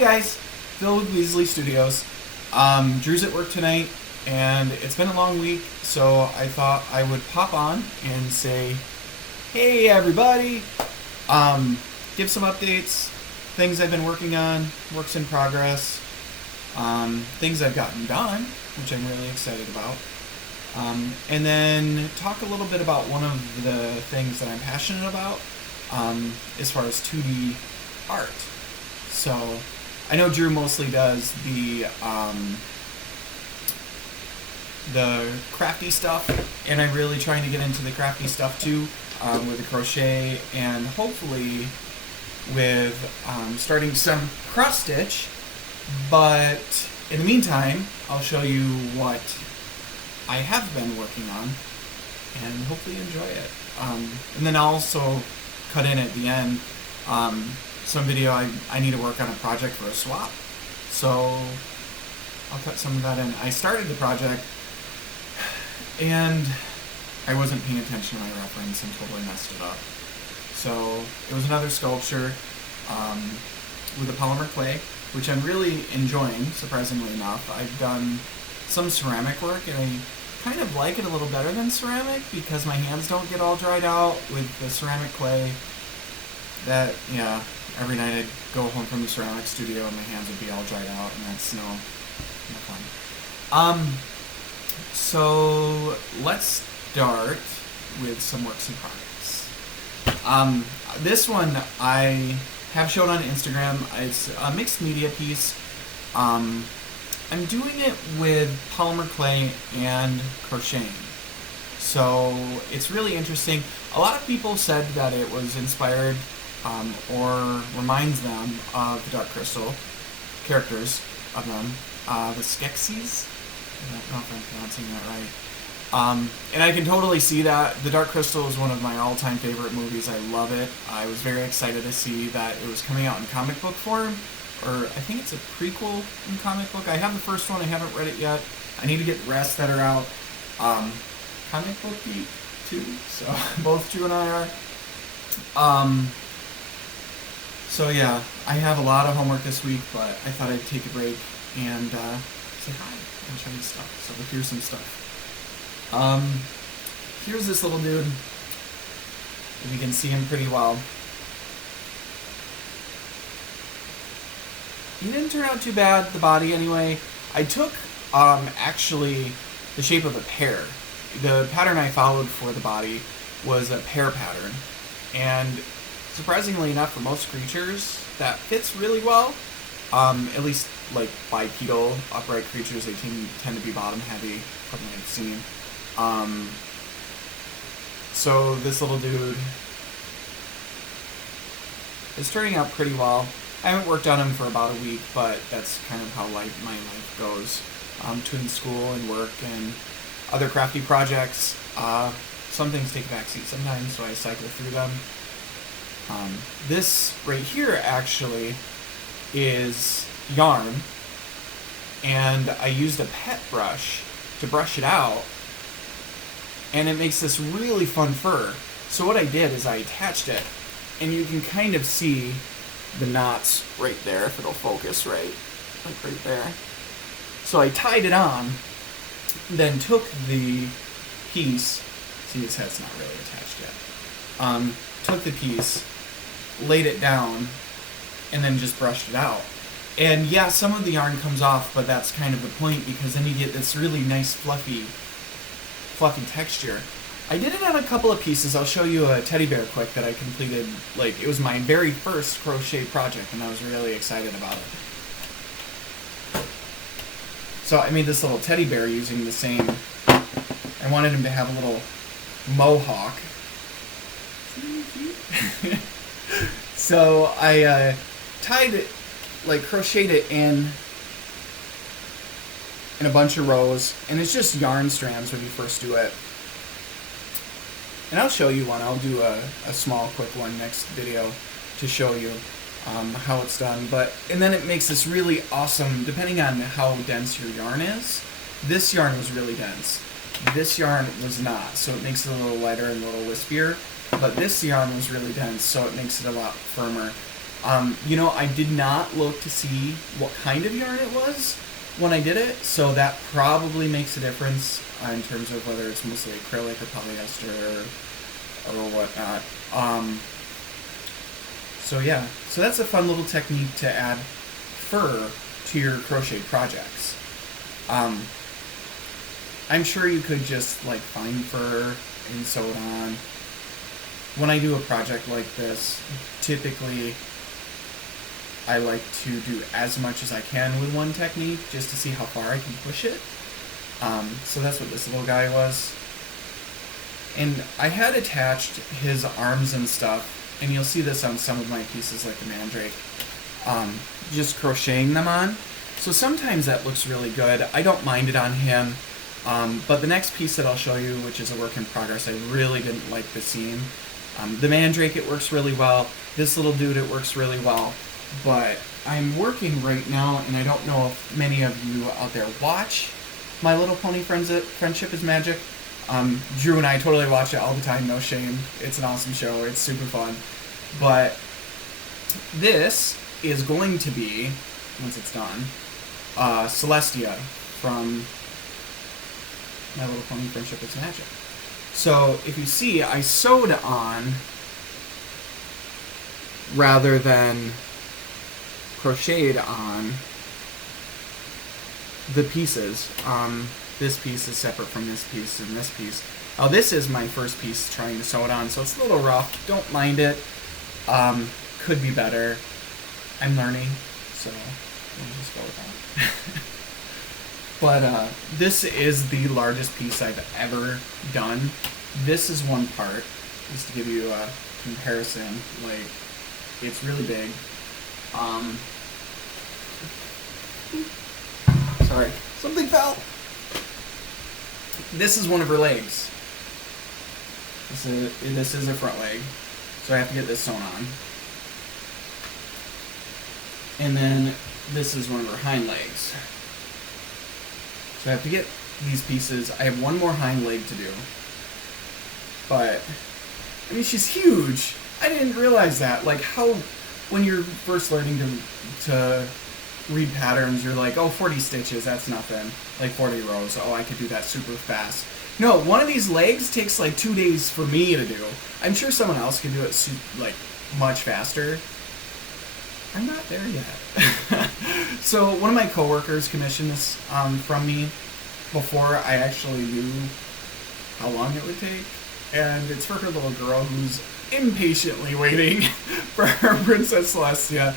guys, Phil with Weasley Studios. Drew's at work tonight, and it's been a long week, so I thought I would pop on and say, hey everybody, give some updates, things I've been working on, works in progress, things I've gotten done, which I'm really excited about, and then talk a little bit about one of the things that I'm passionate about, as far as 2D art. So, I know Drew mostly does the crafty stuff, and I'm really trying to get into the crafty stuff too, with the crochet, and hopefully with starting some cross stitch. But in the meantime, I'll show you what I have been working on, and hopefully enjoy it. And then I'll also cut in at the end some video. I need to work on a project for a swap, so I'll cut some of that in. I started the project and I wasn't paying attention to my reference and totally messed it up. So it was another sculpture with a polymer clay, which I'm really enjoying, surprisingly enough. I've done some ceramic work, and I kind of like it a little better than ceramic because my hands don't get all dried out with the ceramic clay. That, yeah, every night I'd go home from the ceramic studio and my hands would be all dried out, and that's no fun. So let's start with some works in progress. This one I have shown on Instagram. It's a mixed media piece. I'm doing it with polymer clay and crocheting. So it's really interesting. A lot of people said that it was inspired or reminds them of the Dark Crystal characters of them, the Skeksis. I don't know if I'm pronouncing that right. And I can totally see that. The Dark Crystal is one of my all-time favorite movies. I love it. I was very excited to see that it was coming out in comic book form, or I think it's a prequel in comic book. I have the first one. I haven't read it yet. I need to get the rest that are out. Comic book geek too, so both Drew and I are. So yeah, I have a lot of homework this week, but I thought I'd take a break and say hi and show you stuff. So here's some stuff. Here's this little dude. If you can see him pretty well. He didn't turn out too bad, the body anyway. I took, actually, the shape of a pear. The pattern I followed for the body was a pear pattern. And surprisingly enough, for most creatures, that fits really well. At least, like, bipedal, upright creatures, they tend to be bottom heavy, from what I've seen. So this little dude is turning out pretty well. I haven't worked on him for about a week, but that's kind of how my life goes. Between school and work and other crafty projects, some things take a backseat sometimes, so I cycle through them. This right here actually is yarn, and I used a pet brush to brush it out, and it makes this really fun fur. So what I did is I attached it, and you can kind of see the knots right there, if it'll focus right, like right there. So I tied it on, then took the piece, see his head's not really attached yet, took the piece, laid it down, and then just brushed it out. And yeah, some of the yarn comes off, but that's kind of the point, because then you get this really nice fluffy texture. I did it on a couple of pieces. I'll show you a teddy bear quick that I completed. Like, it was my very first crochet project, and I was really excited about it. So I made this little teddy bear using the same, I wanted him to have a little mohawk. So I tied it, like crocheted it in a bunch of rows, and it's just yarn strands when you first do it. And I'll show you one. I'll do a small quick one next video to show you how it's done. And then it makes this really awesome, depending on how dense your yarn is. This yarn was really dense. This yarn was not, so it makes it a little lighter and a little wispier. But this yarn was really dense, so it makes it a lot firmer. You know, I did not look to see what kind of yarn it was when I did it, so that probably makes a difference in terms of whether it's mostly acrylic or polyester or whatnot. So yeah, so that's a fun little technique to add fur to your crochet projects. I'm sure you could just like find fur and sew it on. When I do a project like this, typically I like to do as much as I can with one technique just to see how far I can push it. So that's what this little guy was. And I had attached his arms and stuff, and you'll see this on some of my pieces like the mandrake, just crocheting them on. So sometimes that looks really good. I don't mind it on him, but the next piece that I'll show you, which is a work in progress, I really didn't like the seam. The mandrake, it works really well. This little dude, it works really well. But I'm working right now, and I don't know if many of you out there watch My Little Pony Friendship is Magic. Drew and I totally watch it all the time, no shame. It's an awesome show. It's super fun. But this is going to be, once it's done, Celestia from My Little Pony Friendship is Magic. So if you see, I sewed on rather than crocheted on the pieces. This piece is separate from this piece and this piece. Oh, this is my first piece trying to sew it on, so it's a little rough. Don't mind it. Could be better. I'm learning, so we'll just go with that. But this is the largest piece I've ever done. This is one part, just to give you a comparison. Like, it's really big. Sorry, something fell. This is one of her legs. This is her front leg, so I have to get this sewn on. And then this is one of her hind legs. So I have to get these pieces. I have one more hind leg to do. But, I mean, she's huge. I didn't realize that. Like, how, when you're first learning to read patterns, you're like, oh, 40 stitches, that's nothing. Like 40 rows, oh, I could do that super fast. No, one of these legs takes like 2 days for me to do. I'm sure someone else could do it like much faster. I'm not there yet. So one of my coworkers commissioned this from me before I actually knew how long it would take. And it's for her little girl who's impatiently waiting for her Princess Celestia.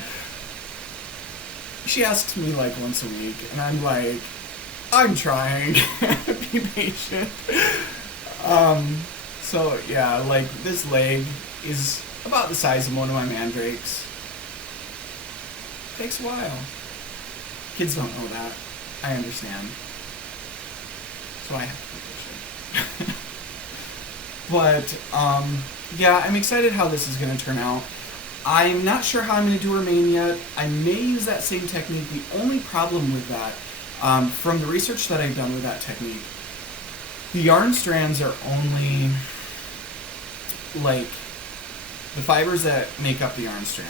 She asks me like once a week, and I'm like, I'm trying. Be patient. So yeah, like this leg is about the size of one of my mandrakes. Takes a while. Kids don't know that. I understand. So I have to be patient. But yeah, I'm excited how this is going to turn out. I'm not sure how I'm going to do her mane yet. I may use that same technique. The only problem with that, from the research that I've done with that technique, the yarn strands are only, like, the fibers that make up the yarn strand,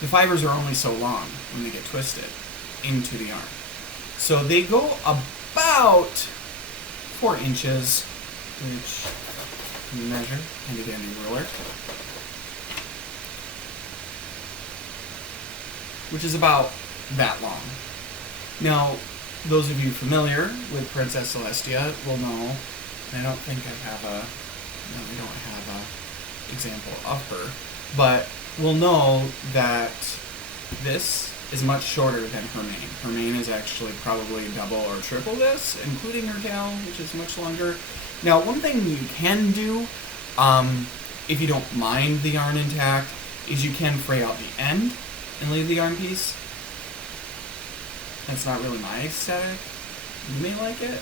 the fibers are only so long when they get twisted into the yarn. So they go about 4 inches, which you measure, and again, a ruler, which is about that long. Now, those of you familiar with Princess Celestia will know, I don't think I have we don't have a example of her, but will know that this is much shorter than her mane. Her mane is actually probably double or triple this, including her tail, which is much longer. Now, one thing you can do, if you don't mind the yarn intact, is you can fray out the end and leave the yarn piece. That's not really my aesthetic. You may like it.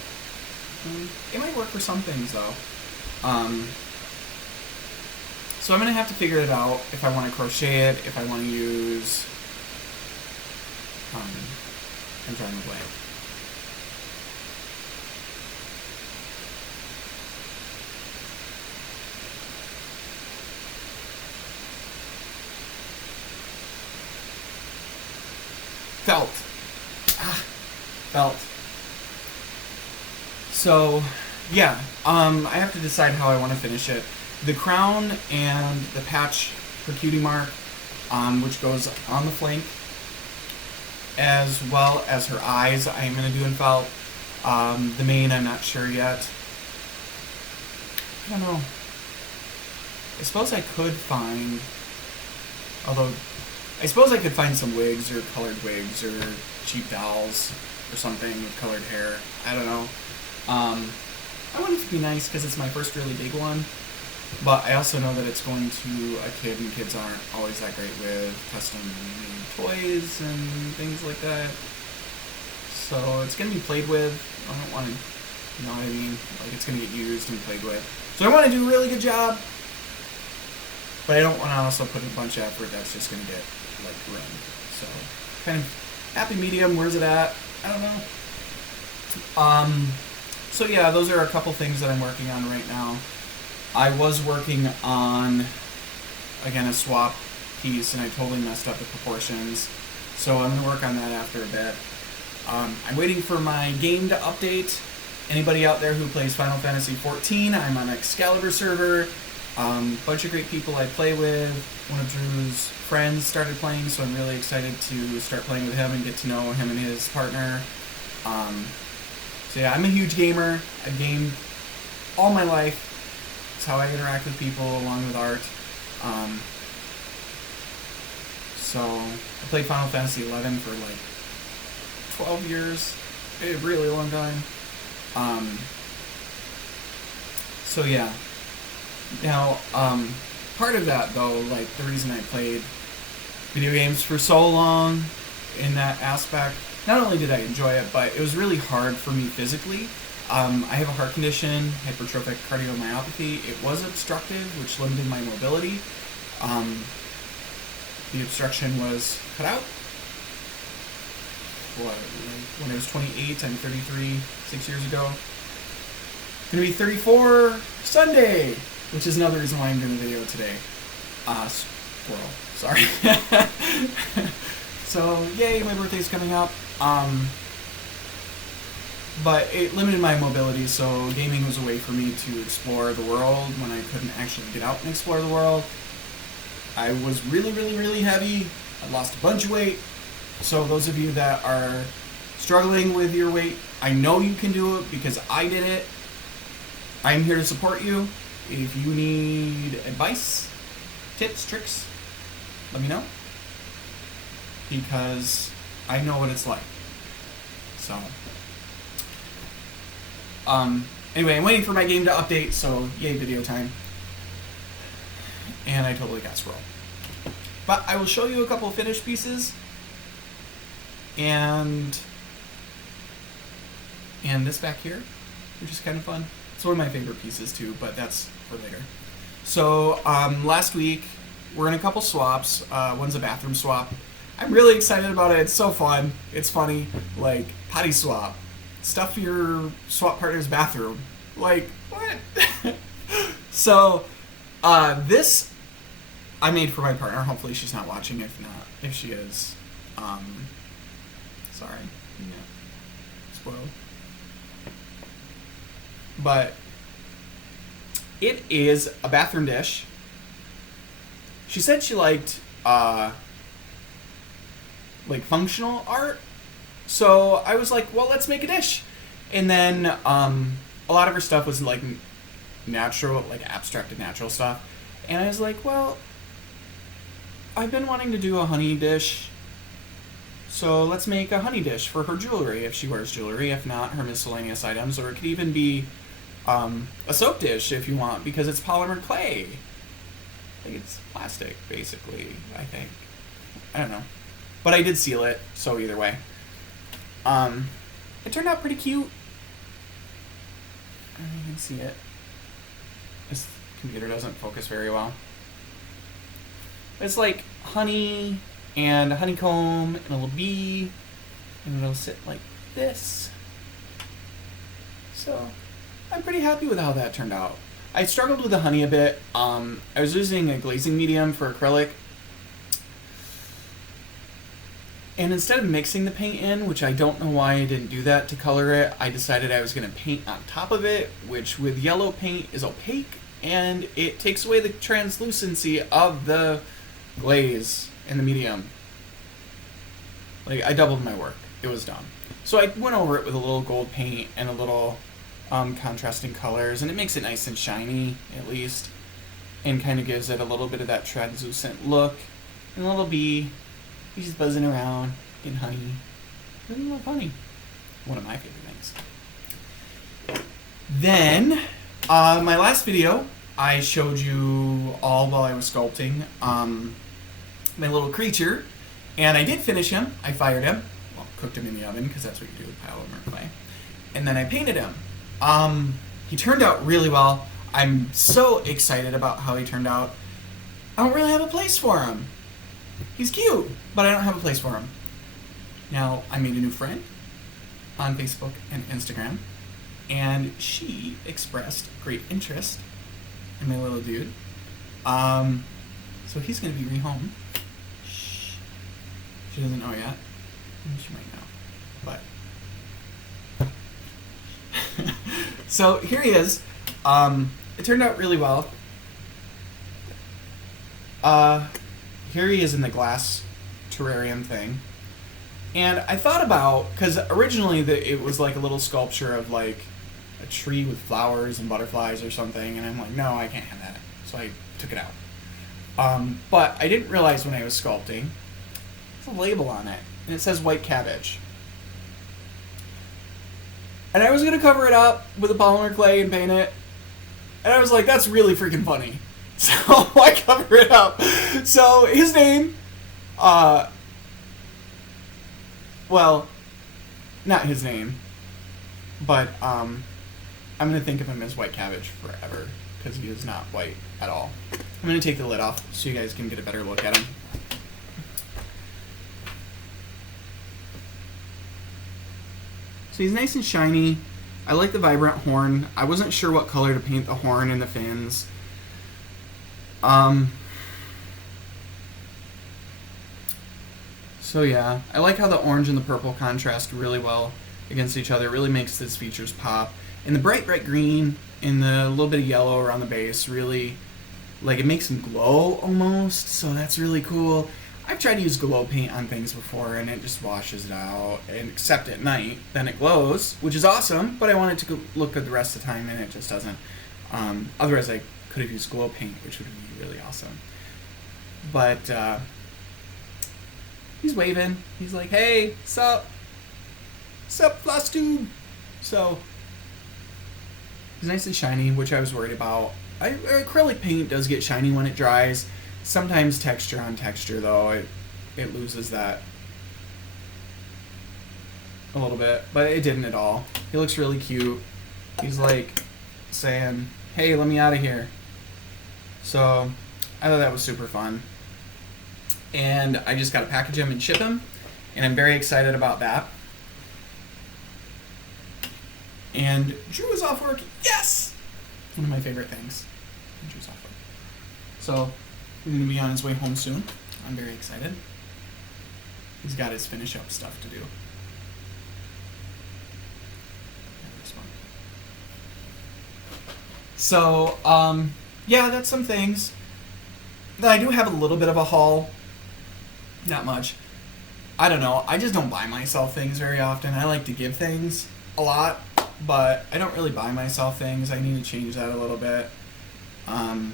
It might work for some things, though. So I'm going to have to figure it out if I want to crochet it, if I want to use... I'm drawing a blank. Felt. Felt. So, yeah, I have to decide how I want to finish it. The crown and the patch for Cutie Mark, which goes on the flank, as well as her eyes, I am going to do in felt. The mane, I'm not sure yet. I don't know. I suppose I could find, some wigs or colored wigs or cheap dolls or something with colored hair. I don't know. I want it to be nice because it's my first really big one, but I also know that it's going to a kid, and kids aren't always that great with custom made toys and things like that. So it's going to be played with. I don't want to, you know what I mean? Like, it's going to get used and played with. So I want to do a really good job, but I don't want to also put a bunch of effort that's just going to get, like, ruined. So, kind of happy medium. Where's it at? I don't know. So yeah, those are a couple things that I'm working on right now. I was working on, again, a swap piece, and I totally messed up the proportions. So I'm going to work on that after a bit. I'm waiting for my game to update. Anybody out there who plays Final Fantasy XIV, I'm on Excalibur server. Bunch of great people I play with. One of Drew's friends started playing, so I'm really excited to start playing with him and get to know him and his partner. So yeah, I'm a huge gamer. I've gamed all my life. It's how I interact with people along with art. So I played Final Fantasy XI for like 12 years. A really long time. So yeah. Now, part of that though, like the reason I played video games for so long in that aspect, not only did I enjoy it, but it was really hard for me physically. I have a heart condition, hypertrophic cardiomyopathy. It was obstructive, which limited my mobility. The obstruction was cut out. When I was 28, I'm 33, 6 years ago. Gonna be 34 Sunday, which is another reason why I'm doing a video today. Squirrel, sorry. So, yay, my birthday's coming up. But it limited my mobility, so gaming was a way for me to explore the world when I couldn't actually get out and explore the world. I was really, really, really heavy. I lost a bunch of weight. So those of you that are struggling with your weight, I know you can do it because I did it. I'm here to support you. If you need advice, tips, tricks, let me know. Because I know what it's like. So, anyway, I'm waiting for my game to update, so yay, video time. And I totally got scroll. But I will show you a couple of finished pieces. And this back here, which is kind of fun. It's one of my favorite pieces too, but that's for later. So, last week, we're in a couple swaps. One's a bathroom swap. I'm really excited about it. It's so fun. It's funny. Like, potty swap. Stuff your swap partner's bathroom. Like, what? So, this I made for my partner. Hopefully she's not watching. If not, if she is, sorry. Yeah. Spoiled. But it is a bathroom dish. She said she liked, like functional art. So I was like, well, let's make a dish. And then a lot of her stuff was like natural, like abstracted natural stuff. And I was like, well, I've been wanting to do a honey dish. So let's make a honey dish for her jewelry, if she wears jewelry. If not, her miscellaneous items. Or it could even be a soap dish if you want, because it's polymer clay. Like, it's plastic, basically, I think. I don't know. But I did seal it, so either way. It turned out pretty cute. I don't know if you can see it. This computer doesn't focus very well. It's like honey and a honeycomb and a little bee, and it'll sit like this. So, I'm pretty happy with how that turned out. I struggled with the honey a bit. I was using a glazing medium for acrylic. And instead of mixing the paint in, which I don't know why I didn't do that to color it, I decided I was going to paint on top of it, which with yellow paint is opaque, and it takes away the translucency of the glaze in the medium. Like, I doubled my work. It was done. So I went over it with a little gold paint and a little contrasting colors, and it makes it nice and shiny, at least, and kind of gives it a little bit of that translucent look. And a little bee, he's just buzzing around, getting honey. Doesn't love honey. One of my favorite things. Then, my last video, I showed you all while I was sculpting my little creature, and I did finish him. I fired him. Well, cooked him in the oven, because that's what you do with polymer clay. And then I painted him. He turned out really well. I'm so excited about how he turned out. I don't really have a place for him. He's cute, but I don't have a place for him. Now, I made a new friend on Facebook and Instagram, and she expressed great interest in my little dude. So he's going to be rehomed. Shh. She doesn't know yet. She might know, but... So here he is. It turned out really well. Here he is in the glass terrarium thing. And I thought about, because originally it was like a little sculpture of like a tree with flowers and butterflies or something, and I'm like, no, I can't have that. So I took it out. But I didn't realize when I was sculpting, there's a label on it, and it says white cabbage. And I was going to cover it up with a polymer clay and paint it, and I was like, that's really freaking funny. So I cover it up. So his name, well, not his name, but I'm going to think of him as White Cabbage forever, because he is not white at all. I'm going to take the lid off so you guys can get a better look at him. So he's nice and shiny. I like the vibrant horn. I wasn't sure what color to paint the horn and the fins. So yeah, I like how the orange and the purple contrast really well against each other. It really makes his features pop. And the bright green and the little bit of yellow around the base really, like, it makes him glow almost, so that's really cool. I've tried to use glow paint on things before and it just washes it out, and except at night, then it glows, which is awesome, but I want it to look good the rest of the time and it just doesn't. Otherwise I could have used glow paint, which would be really awesome. But he's waving. He's like, hey, sup? Sup, Flosstube? So he's nice and shiny, which I was worried about. Acrylic paint does get shiny when it dries. Sometimes texture on texture, though, it loses that a little bit, but it didn't at all. He looks really cute. He's like saying, hey, let me out of here. So I thought that was super fun. And I just got to package him and ship him, and I'm very excited about that. And Drew is off work. Yes! One of my favorite things. Drew's off work. So he's going to be on his way home soon. I'm very excited. He's got his finish up stuff to do. So, yeah, that's some things. I do have a little bit of a haul. Not much. I don't know. I just don't buy myself things very often. I like to give things a lot, but I don't really buy myself things. I need to change that a little bit. I don't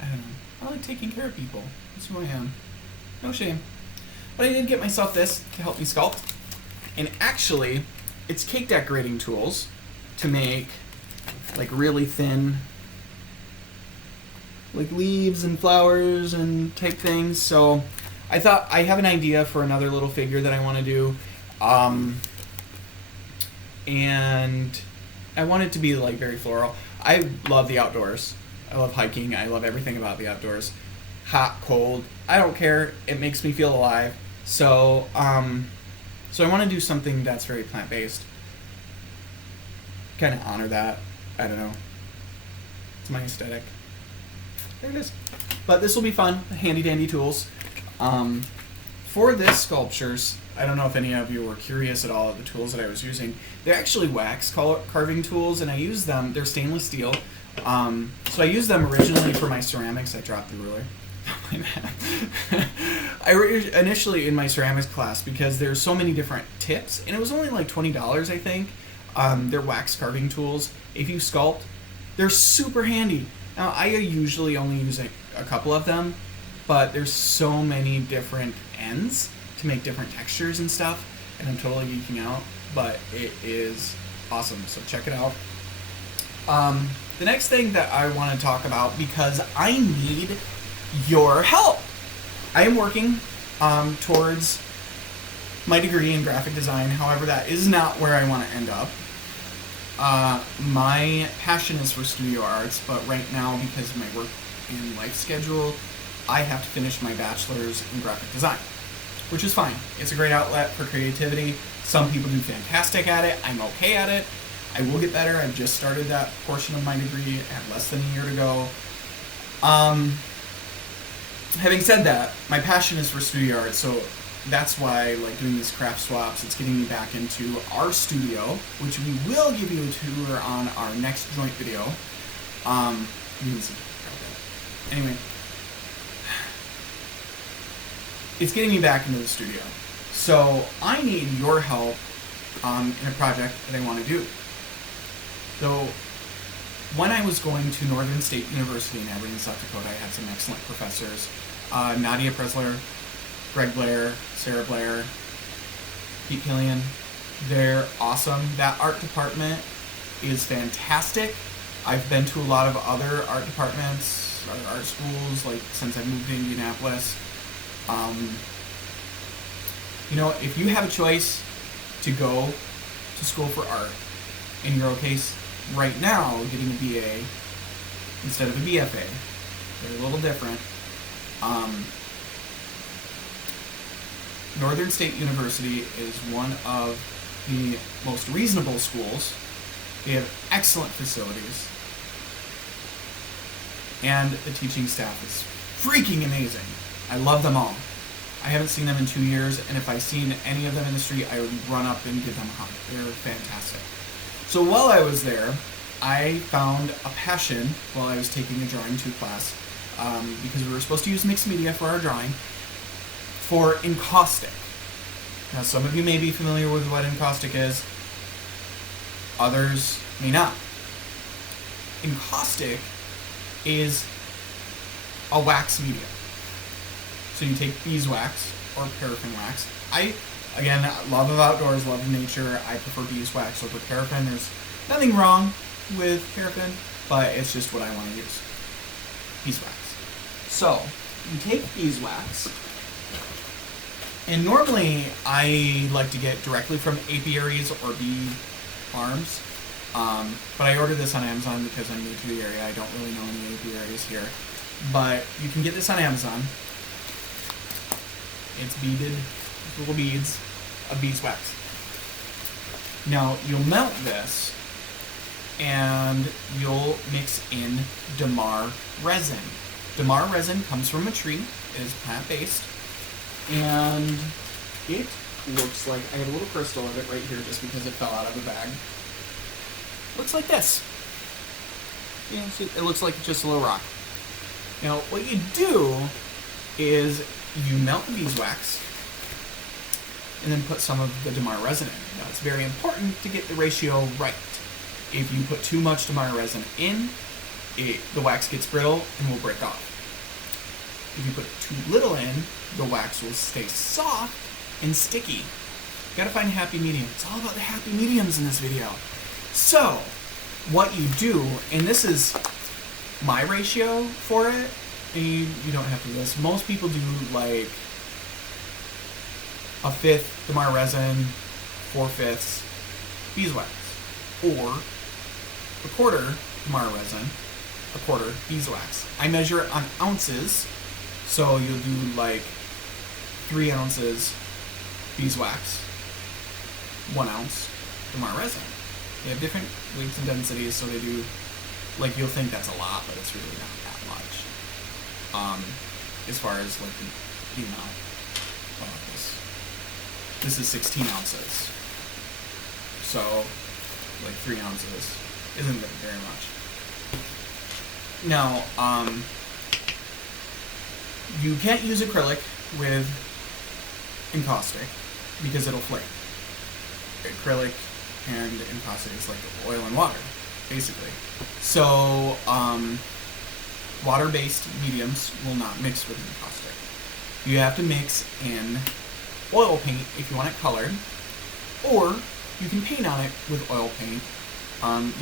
know. I like taking care of people. That's who I am. No shame. But I did get myself this to help me sculpt. And actually, it's cake decorating tools to make like really thin like leaves and flowers and type things. So I thought I have an idea for another little figure that I want to do. And I want it to be like very floral. I love the outdoors. I love hiking. I love everything about the outdoors. Hot, cold, I don't care. It makes me feel alive. So so I want to do something that's very plant-based. Kind of honor that. I don't know. It's my aesthetic. There it is. But this will be fun. Handy dandy tools. for this sculptures, I don't know if any of you were curious at all of the tools that I was using. They're actually wax carving tools, and I use them. They're stainless steel. So I used them originally for my ceramics. I dropped the ruler. Initially in my ceramics class, because there's so many different tips, and it was only like $20, I think. They're wax carving tools. If you sculpt, they're super handy. Now, I usually only use a couple of them, but there's so many different ends to make different textures and stuff, and I'm totally geeking out, but it is awesome, so check it out. The next thing that I want to talk about, because I need your help. I am working towards my degree in graphic design. However, that is not where I want to end up. My passion is for studio arts, but right now, because of my work and life schedule, I have to finish my bachelor's in graphic design, which is fine. It's a great outlet for creativity. Some people do fantastic at it. I'm okay at it. I will get better. I've just started that portion of my degree at less than a year to go. Having said that, my passion is for studio art, so that's why, like, doing these craft swaps, it's getting me back into our studio, which we will give you a tour on our next joint video. You can see. Anyway, it's getting me back into the studio. So I need your help in a project that I want to do. So when I was going to Northern State University in Aberdeen, South Dakota, I had some excellent professors. Nadia Presler, Greg Blair, Sarah Blair, Pete Killian. They're awesome. That art department is fantastic. I've been to a lot of other art departments, art schools, like since I moved to Indianapolis. You know, if you have a choice to go to school for art, in your case, right now, getting a BA instead of a BFA, they're a little different. Northern State University is one of the most reasonable schools. They have excellent facilities, and the teaching staff is freaking amazing. I love them all. I haven't seen them in 2 years, and if I seen any of them in the street, I would run up and give them a hug. They're fantastic. So while I was there, I found a passion while I was taking a drawing 2 class, because we were supposed to use mixed media for our drawing, for encaustic. Now, some of you may be familiar with what encaustic is. Others may not. Encaustic is a wax medium. So you take beeswax or paraffin wax. I, again, love of outdoors, love of nature. I prefer beeswax over paraffin. There's nothing wrong with paraffin, but it's just what I want to use. Beeswax. So, you take beeswax, and normally I like to get directly from apiaries or bee farms, but I ordered this on Amazon because I'm new to the area. I don't really know any apiaries here, but you can get this on Amazon. It's beaded, little beads of beeswax. Now, you'll melt this, and you'll mix in Damar resin. Damar resin comes from a tree. It is plant-based, and it looks like, I have a little crystal of it right here just because it fell out of the bag. Looks like this. Yeah, see, it looks like just a little rock. Now, what you do is you melt the beeswax and then put some of the Damar resin in. Now, it's very important to get the ratio right. If you put too much Damar resin in, the wax gets brittle and will break off. If you put too little in, the wax will stay soft and sticky. You gotta find a happy medium. It's all about the happy mediums in this video. So, what you do, and this is my ratio for it, and you don't have to do this. Most people do like a fifth Damar resin, 4/5 beeswax, or a quarter Damar resin, a quarter beeswax. I measure it on ounces, so you'll do like 3 ounces beeswax, 1 ounce Damar resin. They have different weights and densities, so they do, like, you'll think that's a lot, but it's really not that much. As far as like the amount. oh, this is 16 ounces. So, like 3 ounces isn't very much. Now, you can't use acrylic with encaustic because it'll flake. Acrylic and encaustic is like oil and water, basically. So, water-based mediums will not mix with encaustic. You have to mix in oil paint if you want it colored, or you can paint on it with oil paint.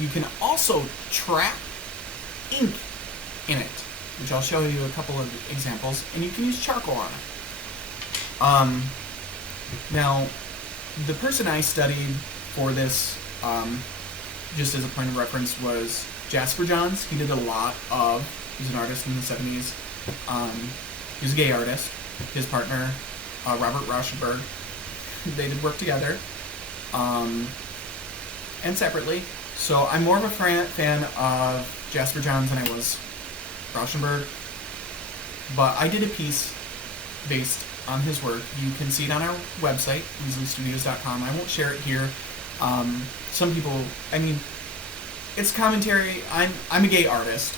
You can also trap ink in it, which I'll show you a couple of examples, and you can use charcoal on it. Now, the person I studied for this, just as a point of reference, was Jasper Johns. He did a lot of, he's an artist in the 70s. He was a gay artist. His partner, Robert Rauschenberg, they did work together, and separately. So I'm more of a fan of Jasper Johns than I was Rauschenberg, but I did a piece based on his work. You can see it on our website, weasleystudios.com. I won't share it here. Some people, I mean, it's commentary. I'm a gay artist.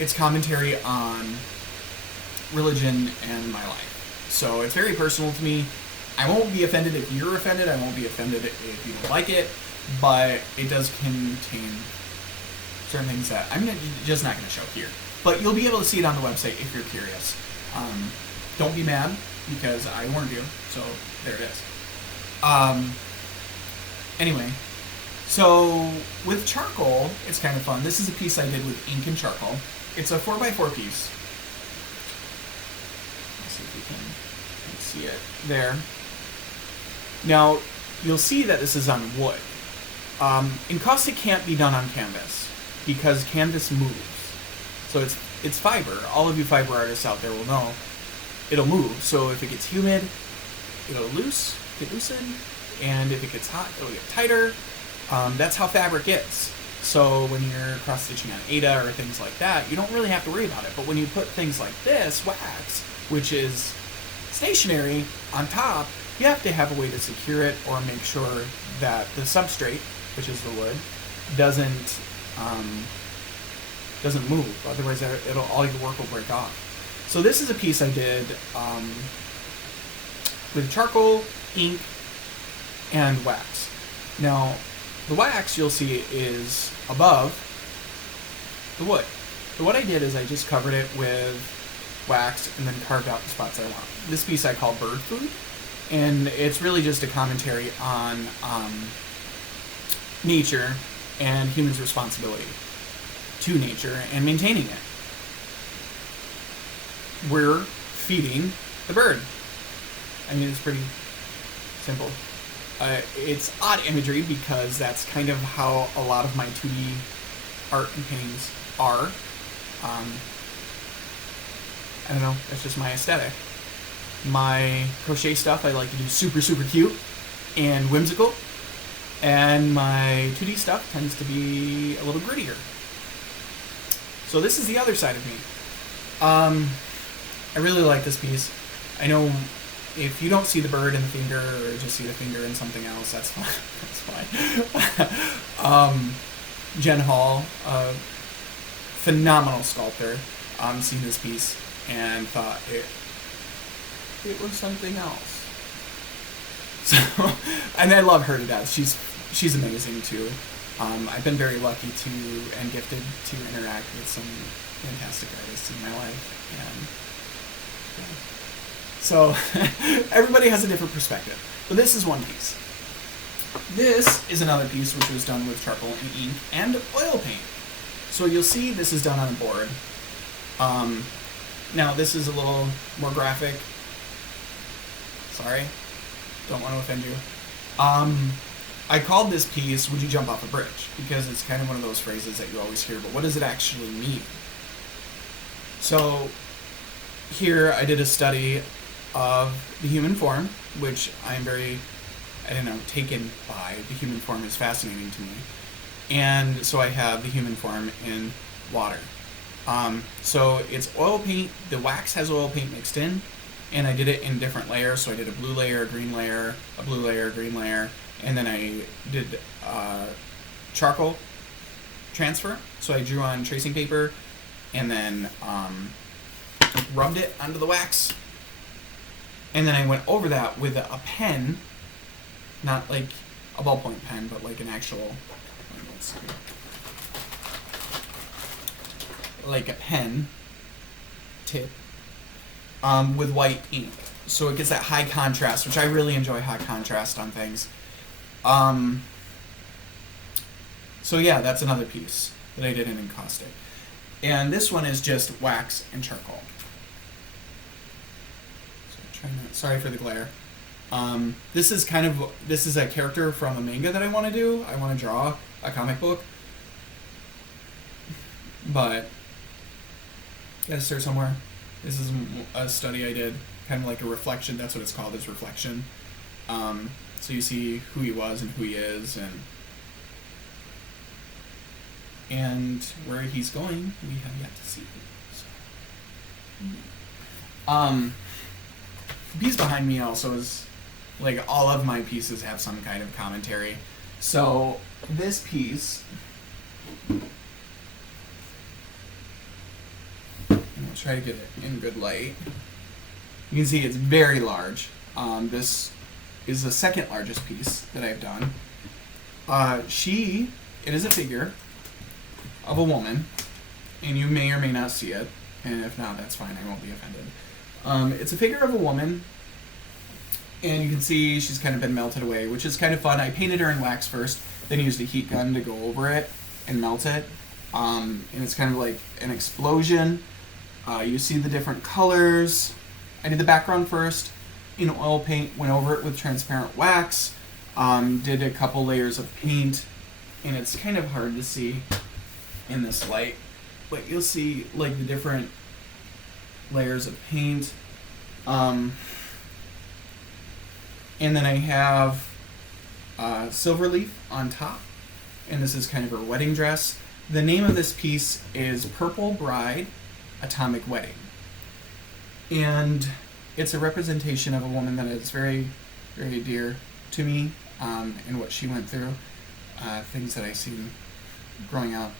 It's commentary on religion and my life. So it's very personal to me. I won't be offended if you're offended. I won't be offended if you don't like it. But it does contain certain things that I'm just not going to show here. But you'll be able to see it on the website if you're curious. Don't be mad, because I warned you. So there it is. Anyway, so with charcoal, it's kind of fun. This is a piece I did with ink and charcoal. It's a 4x4 piece. Let's see if we can see it there. Now, you'll see that this is on wood. Encaustic can't be done on canvas because canvas moves. So it's fiber. All of you fiber artists out there will know it'll move. So if it gets humid, it'll get loosened, and if it gets hot, it'll get tighter. That's how fabric is. So when you're cross-stitching on Ada or things like that, you don't really have to worry about it. But when you put things like this, wax, which is stationary, on top, you have to have a way to secure it or make sure that the substrate, which is the wood, doesn't move. Otherwise, all your work will break off. So this is a piece I did with charcoal, ink, and wax. Now, the wax you'll see is above the wood. So what I did is I just covered it with wax and then carved out the spots I want. This piece I call bird food, and it's really just a commentary on nature and humans' responsibility to nature and maintaining it. We're feeding the bird. I mean, it's pretty simple. It's odd imagery because that's kind of how a lot of my 2D art and paintings are. I don't know, that's just my aesthetic. My crochet stuff I like to do super, super cute and whimsical. And my 2D stuff tends to be a little grittier. So this is the other side of me. I really like this piece. I know if you don't see the bird in the finger or just see the finger in something else, that's fine. That's fine. Jen Hall, a phenomenal sculptor, seen this piece and thought it was something else. So, and I love her to death. She's amazing too. I've been very lucky to and gifted to interact with some fantastic artists in my life, and so everybody has a different perspective. But this is one piece. This is another piece which was done with charcoal and ink and oil paint. So you'll see this is done on a board. Now this is a little more graphic. Sorry, don't want to offend you. I called this piece, "Would you jump off a bridge?" because it's kind of one of those phrases that you always hear, but what does it actually mean? So here I did a study of the human form, which I'm very, taken by. The human form is fascinating to me. And so I have the human form in water. So it's oil paint, the wax has oil paint mixed in, and I did it in different layers. So I did a blue layer, a green layer, a blue layer, a green layer, and then I did charcoal transfer. So I drew on tracing paper and then rubbed it onto the wax. And then I went over that with a pen, not like a ballpoint pen, but like an actual, let's see, like a pen tip with white ink. So it gets that high contrast, which I really enjoy high contrast on things. So yeah, that's another piece that I did in encaustic. And this one is just wax and charcoal. Sorry for the glare. This is a character from a manga that I want to do. I want to draw a comic book, but gotta start somewhere. This is a study I did, kind of like a reflection. That's what it's called, is reflection. So you see who he was and who he is, and where he's going. We have yet to see. So. The piece behind me also is, like, all of my pieces have some kind of commentary. So this piece, and I'll try to get it in good light. You can see it's very large. This is the second largest piece that I've done. It is a figure of a woman, and you may or may not see it, and if not, that's fine, I won't be offended. It's a figure of a woman, and you can see she's kind of been melted away, which is kind of fun. I painted her in wax first, then used a heat gun to go over it and melt it. And it's kind of like an explosion. You see the different colors. I did the background first in oil paint, went over it with transparent wax, did a couple layers of paint, and it's kind of hard to see in this light, but you'll see like the different layers of paint. And then I have silver leaf on top, and this is kind of her wedding dress. The name of this piece is Purple Bride Atomic Wedding, and it's a representation of a woman that is very, very dear to me, and what she went through, things that I seen growing up.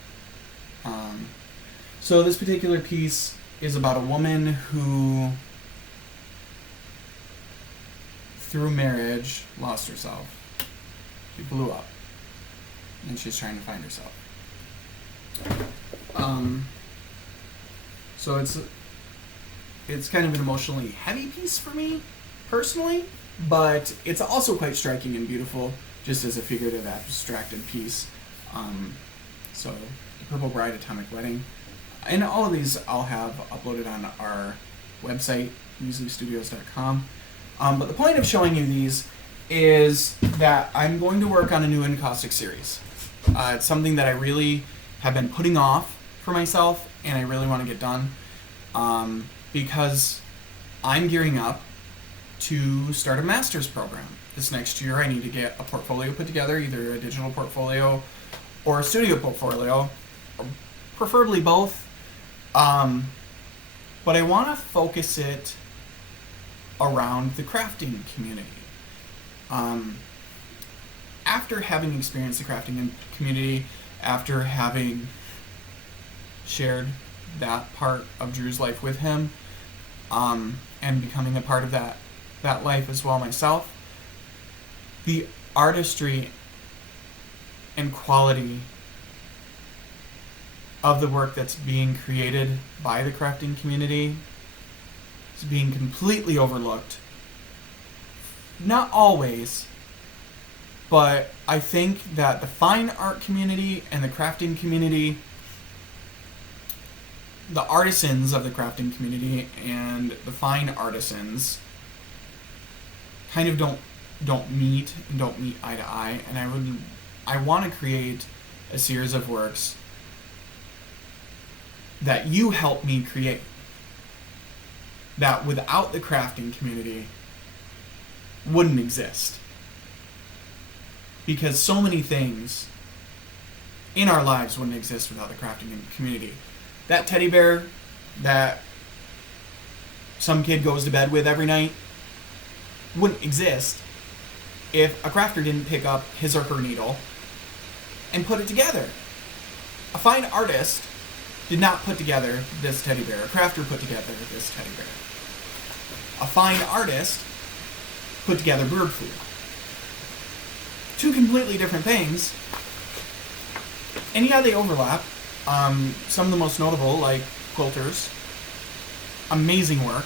So this particular piece is about a woman who, through marriage, lost herself. She blew up, and she's trying to find herself. So it's kind of an emotionally heavy piece for me, personally, but it's also quite striking and beautiful, just as a figurative, abstracted piece. So, the Purple Bride Atomic Wedding. And all of these I'll have uploaded on our website, mueslistudios.com. But the point of showing you these is that I'm going to work on a new encaustic series. It's something that I really have been putting off for myself, and I really want to get done, because I'm gearing up to start a master's program. This next year I need to get a portfolio put together, either a digital portfolio or a studio portfolio, or preferably both. But I want to focus it around the crafting community. After having experienced the crafting community, after having shared that part of Drew's life with him, and becoming a part of that life as well myself, the artistry and quality of the work that's being created by the crafting community is being completely overlooked. Not always, but I think that the fine art community and the crafting community, the artisans of the crafting community and the fine artisans kind of don't meet eye to eye, and I want to create a series of works that you help me create, that without the crafting community wouldn't exist. Because so many things in our lives wouldn't exist without the crafting community. That teddy bear that some kid goes to bed with every night wouldn't exist if a crafter didn't pick up his or her needle and put it together. A fine artist did not put together this teddy bear. A crafter put together this teddy bear. A fine artist put together bird food. Two completely different things. And yeah, they overlap. Some of the most notable, like quilters, amazing work,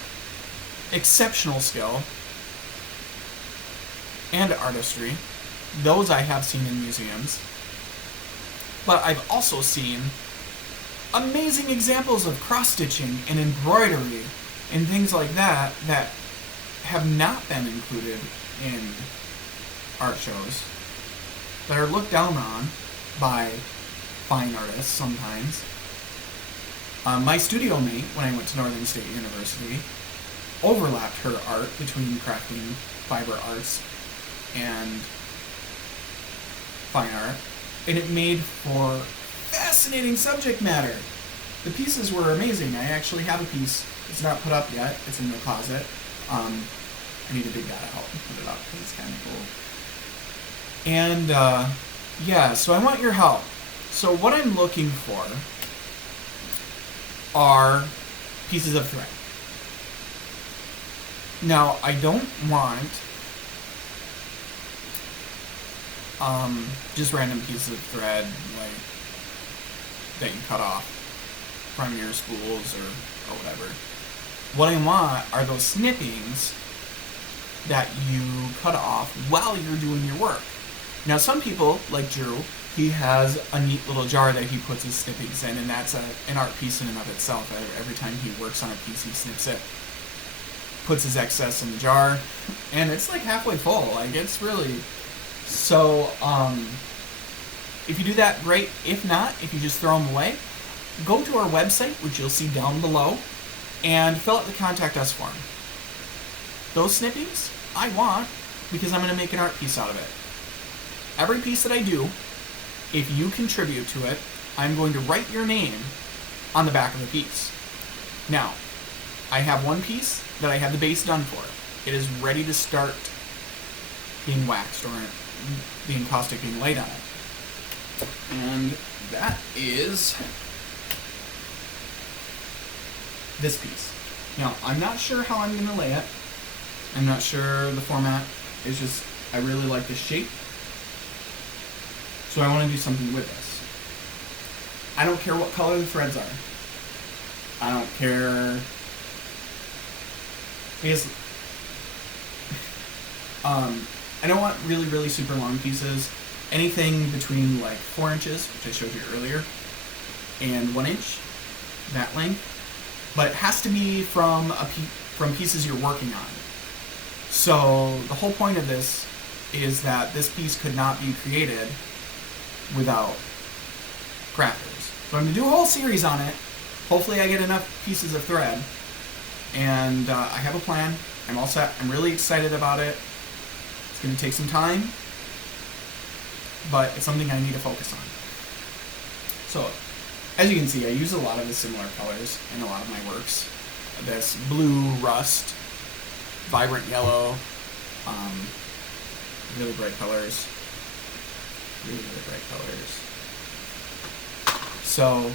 exceptional skill, and artistry. Those I have seen in museums. But I've also seen amazing examples of cross-stitching and embroidery and things like that that have not been included in art shows, that are looked down on by fine artists sometimes. My studio mate, when I went to Northern State University, overlapped her art between crafting, fiber arts, and fine art, and it made for fascinating subject matter. The pieces were amazing. I actually have a piece. It's not put up yet. It's in the closet. I need to dig that out and put it up because it's kind of cool. And yeah, so I want your help. So what I'm looking for are pieces of thread. Now, I don't want just random pieces of thread like that you cut off from your spools or whatever. What I want are those snippings that you cut off while you're doing your work. Now, some people, like Drew, he has a neat little jar that he puts his snippings in, and that's an art piece in and of itself. Every time he works on a piece, he snips it, puts his excess in the jar, and it's like halfway full. Like, it's really... So, if you do that, great. If not, if you just throw them away, go to our website, which you'll see down below, and fill out the contact us form. Those snippings, I want, because I'm going to make an art piece out of it. Every piece that I do, if you contribute to it, I'm going to write your name on the back of the piece. Now, I have one piece that I have the base done for. It is ready to start being waxed, or the encaustic being laid on it. And that is this piece. Now, I'm not sure how I'm going to lay it. I'm not sure the format. It's just, I really like this shape. So I want to do something with this. I don't care what color the threads are. I don't care. Because I don't want really, really super long pieces. Anything between like 4 inches, which I showed you earlier, and 1 inch, that length. But it has to be from pieces you're working on. So the whole point of this is that this piece could not be created without crafters. So I'm going to do a whole series on it. Hopefully I get enough pieces of thread. And I have a plan. I'm all set. I'm really excited about it. It's going to take some time, but it's something I need to focus on. So, as you can see, I use a lot of the similar colors in a lot of my works. This blue rust, vibrant yellow, really bright colors. Really, really bright colors. So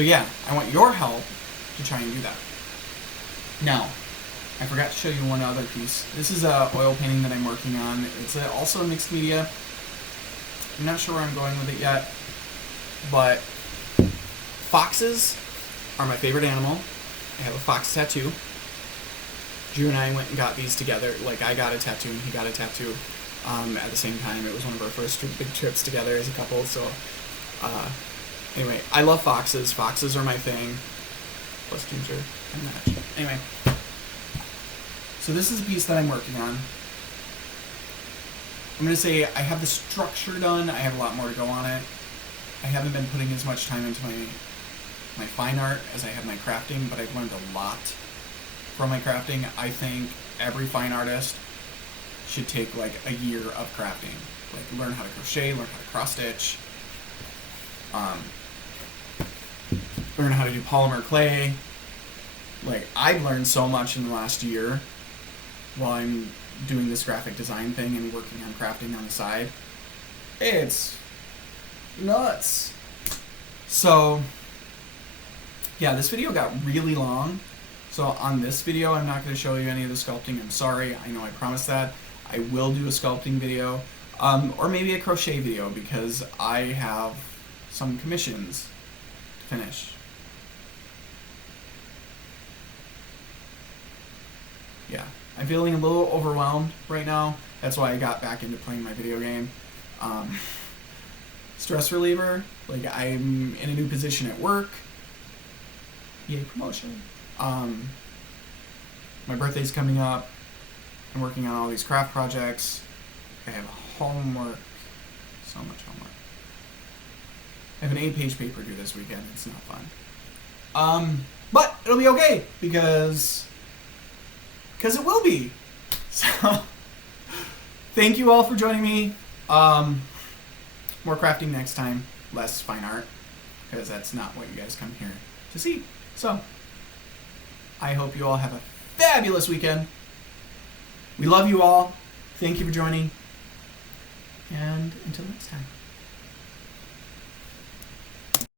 yeah, I want your help to try and do that. Now, I forgot to show you one other piece. This is a oil painting that I'm working on. It's also a mixed media. I'm not sure where I'm going with it yet, but foxes are my favorite animal. I have a fox tattoo. Drew and I went and got these together. Like, I got a tattoo and he got a tattoo at the same time. It was one of our first big trips together as a couple, so anyway, I love foxes. Foxes are my thing. Flosstubes are a match. Anyway, so this is a piece that I'm working on. I'm going to say I have the structure done. I have a lot more to go on it. I haven't been putting as much time into my fine art as I have my crafting, but I've learned a lot from my crafting. I think every fine artist should take like a year of crafting. Like, learn how to crochet, learn how to cross stitch. learn how to do polymer clay. Like, I've learned so much in the last year while I'm doing this graphic design thing and working on crafting on the side. It's nuts. So, yeah, this video got really long. So on this video, I'm not going to show you any of the sculpting. I'm sorry. I know I promised that. I will do a sculpting video, or maybe a crochet video, because I have some commissions to finish. Yeah, I'm feeling a little overwhelmed right now. That's why I got back into playing my video game. Stress reliever, like, I'm in a new position at work. Yay, promotion. My birthday's coming up. I'm working on all these craft projects. I have homework. So much homework. I have an 8-page paper due this weekend. It's not fun. But it'll be okay, because it will be. So, thank you all for joining me. More crafting next time, less fine art, because that's not what you guys come here to see. So, I hope you all have a fabulous weekend. We love you all. Thank you for joining. And until next time.